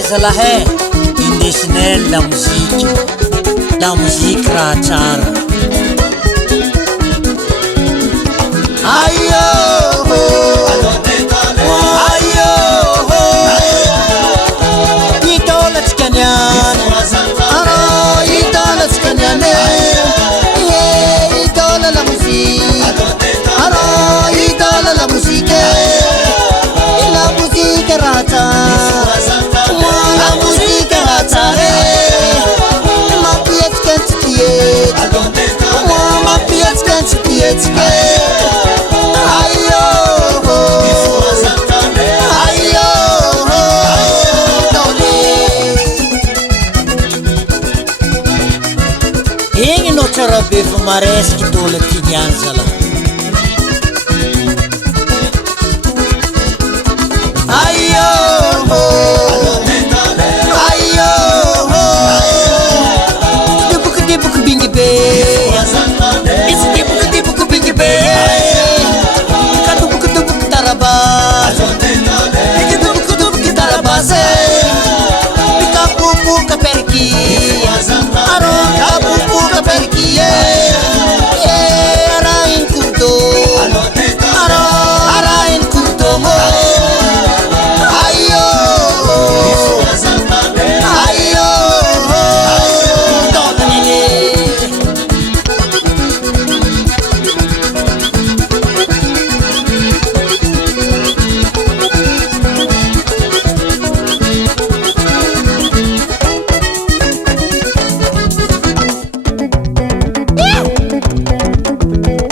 faisalah e indesinay la musique raha tsara. Ayo itolatsika niany itolatsika niany itola la musique itola la musique raha tsara la musique raha tsara mampihetsika ntsipihetsika igny no tsara be fa maresiky tola tiany zala dibuku bingi be isi dibuku bingi be kadubuku taraba iki dubuku taraba se kapupu kaperki aro kapupu kaperki arain kurdo arain kurdo mo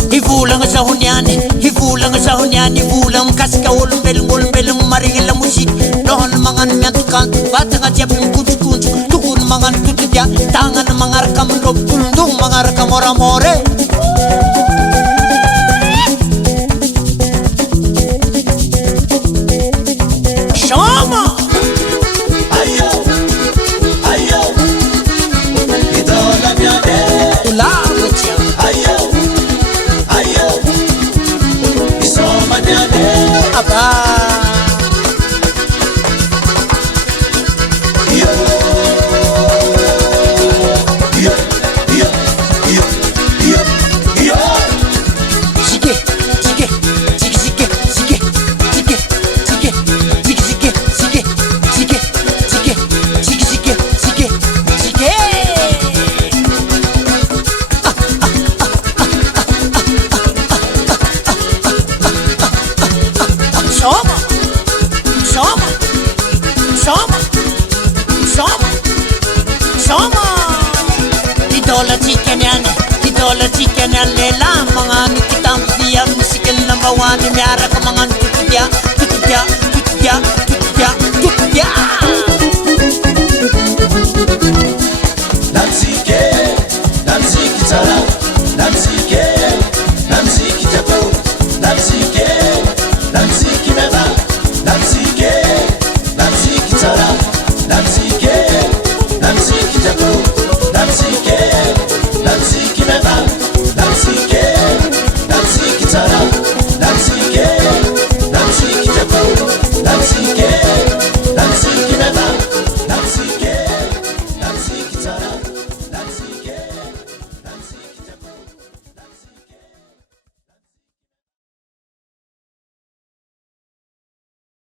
Hivulang sa hunyani vulang kasika olombelong maringin la musik doon mangan nyantukantu batang aja pung kuncu tukun mangan tututya tangan mangarakam lopundung mangarakam oramore Shama ayo idola miade ulamacha ayo Apa Idola chicken and lela mga nikitang via musical number 1 miara ka mga tutudya